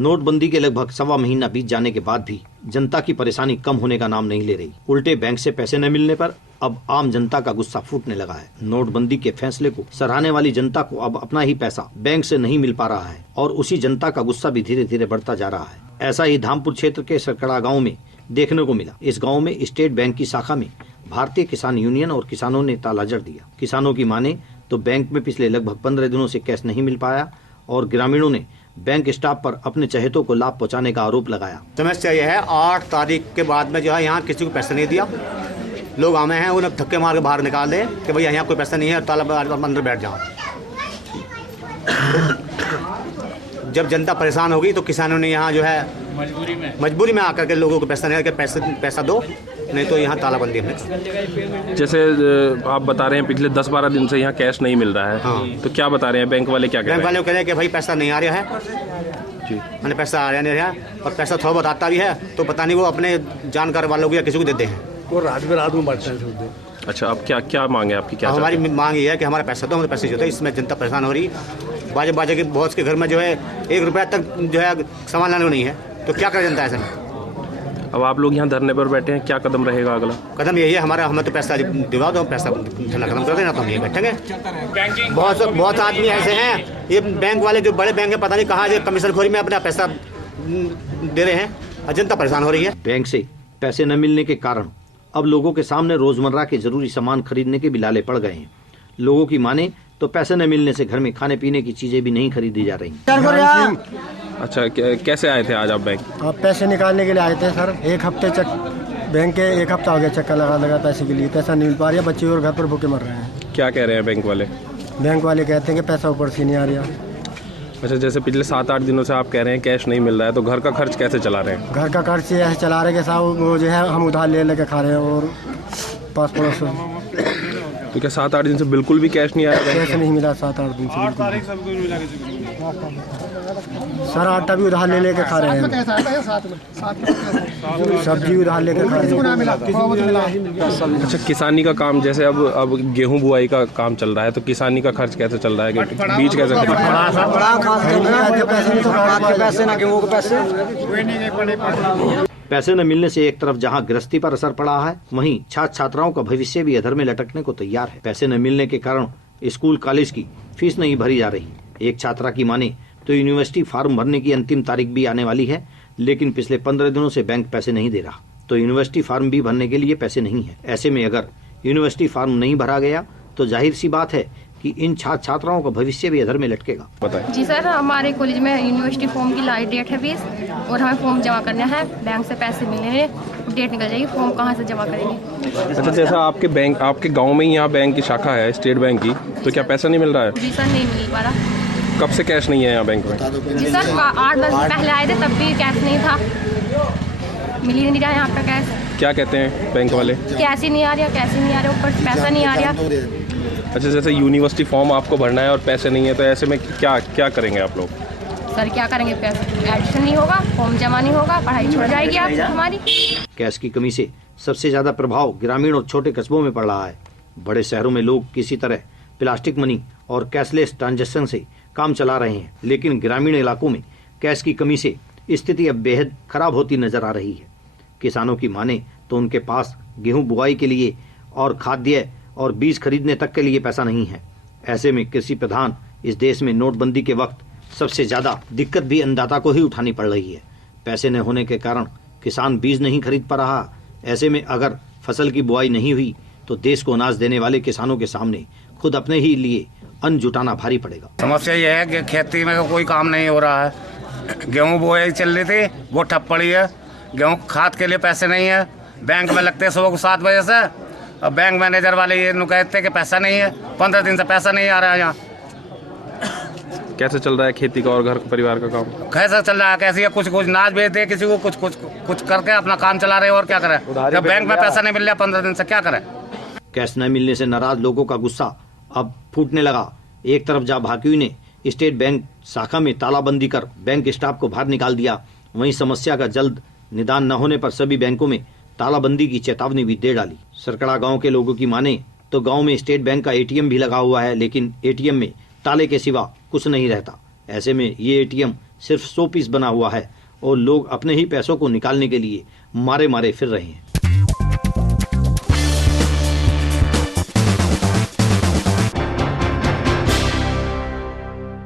नोटबंदी के लगभग 1.25 महीना बीत जाने के बाद भी जनता की परेशानी कम होने का नाम नहीं ले रही। उल्टे बैंक से पैसे न मिलने पर अब आम जनता का गुस्सा फूटने लगा है। नोटबंदी के फैसले को सराहने वाली जनता को अब अपना ही पैसा बैंक से नहीं मिल पा रहा है और उसी जनता का गुस्सा भी धीरे धीरे बढ़ता जा रहा है। ऐसा ही धामपुर क्षेत्र के सरकड़ा गाँव में देखने को मिला। इस गाँव में स्टेट बैंक की शाखा में भारतीय किसान यूनियन और किसानों ने ताला जड़ दिया। किसानों की माने तो बैंक में पिछले लगभग 15 दिनों से कैश नहीं मिल पाया और ग्रामीणों ने बैंक स्टाफ पर अपने चहेतों को लाभ पहुंचाने का आरोप लगाया। समस्या यह है 8 तारीख के बाद में जो है यहाँ किसी को पैसा नहीं दिया। लोग आए हैं उन्हें धक्के मार के बाहर निकाल दे कि भैया यहाँ कोई पैसा नहीं है, ताला अंदर बैठ जाओ। जब जनता परेशान होगी तो किसानों ने यहाँ जो है मजबूरी में आकर के लोगों को पैसा नहीं है, पैसा दो नहीं तो यहाँ तालाबंदी हमने। जैसे आप बता रहे हैं पिछले 10-12 दिन से यहाँ कैश नहीं मिल रहा है। हाँ। तो क्या बता रहे हैं बैंक वाले, क्या कह रहे हैं? बैंक वाले कह रहे हैं कि भाई पैसा नहीं आ रहा है जी, मैंने पैसा आ रहा नहीं रहा और पैसा थोड़ा बहुत आता भी है तो पता नहीं वो अपने जानकार वालों को या किसी को देते हैं, वो रात में बांटते हैं। अच्छा, अब क्या मांग है आपकी? क्या हमारी मांग ये है कि हमारा पैसा दो, हमारे पैसे जो है इसमें जनता परेशान हो रही। बाजे के बहुत के घर में जो है 1 रुपया तक जो है सामान लाने को नहीं है, तो क्या कर जनता ऐसे में। अब आप लोग यहाँ धरने पर बैठे हैं, क्या कदम रहेगा अगला? कदम यही है हमारा, हमें तो पैसा दिवा दो, पैसा धरना खत्म कर देना तो हम ये बैठेंगे। बहुत आदमी ऐसे हैं, ये बैंक वाले जो बड़े बैंक है पता नहीं कहाँ कमीशन खोरी में अपना पैसा दे रहे हैं और जनता परेशान हो रही है। बैंक से पैसे न मिलने के कारण अब लोगों के सामने रोजमर्रा के जरूरी सामान खरीदने के भी लाले पड़ गए हैं। लोगों की माने तो पैसे न मिलने से घर में खाने पीने की चीजें भी नहीं खरीदी जा रही। अच्छा, कैसे आए थे आज आप बैंक? आप पैसे निकालने के लिए आए थे सर। एक हफ्ते बैंक के 1 हफ्ता हो गया चक्कर लगा पैसे के लिए, पैसा नहीं मिल पा रहा है, बच्चे और घर पर भूखे मर रहे हैं। क्या कह रहे हैं बैंक वाले? बैंक वाले कहते हैं कि पैसा ऊपर से नहीं आ रहा। अच्छा, जैसे पिछले 7-8 दिनों से आप कह रहे हैं कैश नहीं मिल रहा है, तो घर का खर्च कैसे चला रहे हैं? घर का खर्च ऐसे चला रहे हैं कि साहब वो जो है हम उधार ले लेके खा रहे हैं और पास पड़ोस से। तो क्या 7-8 दिन से बिल्कुल भी कैश नहीं आया? कैश नहीं मिला 7-8 दिन से। सर आटा भी उधार ले लेके खा रहे हैं, सब्जी उधार लेके खा रहे हैं। अच्छा, किसानी का काम जैसे अब गेहूं बुआई का काम चल रहा है, तो किसानी का खर्च कैसे चल रहा है? बीज कैसे पैसे न मिलने से एक तरफ जहां गृहस्थी पर असर पड़ा है, वहीं छात्र छात्राओं का भविष्य भी अधर में लटकने को तैयार है। पैसे न मिलने के कारण स्कूल कॉलेज की फीस नहीं भरी जा रही। एक छात्रा की माने तो यूनिवर्सिटी फॉर्म भरने की अंतिम तारीख भी आने वाली है, लेकिन पिछले 15 दिनों से बैंक पैसे नहीं दे रहा, तो यूनिवर्सिटी फॉर्म भी भरने के लिए पैसे नहीं है। ऐसे में अगर यूनिवर्सिटी फॉर्म नहीं भरा गया तो जाहिर सी बात है कि इन छात्र छात्राओं का भविष्य भी अधर में लटकेगा। बताएं। जी सर, हमारे कॉलेज में यूनिवर्सिटी फॉर्म की लास्ट डेट है 20 और हमें फॉर्म जमा करना है। बैंक से पैसे मिलने हैं, डेट निकल जाएगी, फॉर्म कहाँ से जमा करेंगे? अच्छा, जैसा आपके गांव में ही यहाँ बैंक की शाखा है स्टेट बैंक की, तो क्या पैसा नहीं मिल रहा है? जी सर, नहीं मिल पा रहा। कब से कैश नहीं है यहाँ बैंक में? जी सर, 8-10 दिन पहले आए थे तब भी कैश नहीं था, मिल ही नहीं रहा यहाँ पे कैश। क्या कहते हैं बैंक वाले? कैश ही नहीं आ रहा, कैश ही नहीं आ रहा, ऊपर पैसा नहीं आ रहा। अच्छा, जैसे यूनिवर्सिटी फॉर्म आपको भरना है और पैसे नहीं है, तो ऐसे में क्या करेंगे आप लोग? सर क्या करेंगे, पैसे एडमिशन नहीं होगा, फॉर्म जमा नहीं होगा, पढ़ाई छूट जाएगी आप हमारी। कैश की कमी से सबसे ज्यादा प्रभाव ग्रामीण और छोटे कस्बों में पड़ रहा है। बड़े शहरों में लोग किसी तरह प्लास्टिक मनी और कैशलेस ट्रांजैक्शन से काम चला रहे हैं, लेकिन ग्रामीण इलाकों में कैश की कमी से स्थिति अब बेहद खराब होती नजर आ रही है। किसानों की माने तो उनके पास गेहूं बुआई के लिए और खाद्य और बीज खरीदने तक के लिए पैसा नहीं है। ऐसे में कृषि प्रधान इस देश में नोटबंदी के वक्त सबसे ज्यादा दिक्कत भी अन्नदाता को ही उठानी पड़ रही है। पैसे न होने के कारण किसान बीज नहीं खरीद पा रहा। ऐसे में अगर फसल की बुआई नहीं हुई तो देश को अनाज देने वाले किसानों के सामने खुद अपने ही लिए अन्न जुटाना भारी पड़ेगा। समस्या यह है कि खेती में कोई काम नहीं हो रहा है। गेहूं बुआई चल रही थी, वो ठप पड़ी है। गेहूं खाद के लिए पैसे नहीं है, बैंक में लगते हैं सुबह को 7 बजे से। अब बैंक मैनेजर वाले ये कहते हैं कि पैसा नहीं है, 15 दिन से पैसा नहीं आ रहा है। यहाँ कैसे चल रहा है खेती का और घर परिवार का काम? कैसा चल रहा है? कैसे कुछ नाच बेच दे किसी को, कुछ करके अपना काम चला रहे और क्या करें। जब बैंक में पैसा नहीं मिल रहा 15 दिन से, क्या करें? कैश न मिलने से नाराज लोगों का गुस्सा अब फूटने लगा। एक तरफ जहां भाकियू ने स्टेट बैंक शाखा में तालाबंदी कर बैंक स्टाफ को बाहर निकाल दिया, वहीं समस्या का जल्द निदान न होने पर सभी बैंकों में तालाबंदी की चेतावनी भी दे डाली। सरकड़ा गांव के लोगों की माने तो गांव में स्टेट बैंक का एटीएम भी लगा हुआ है, लेकिन एटीएम में ताले के सिवा कुछ नहीं रहता। ऐसे में ये एटीएम सिर्फ 100 पीस बना हुआ है और लोग अपने ही पैसों को निकालने के लिए मारे मारे फिर रहे हैं।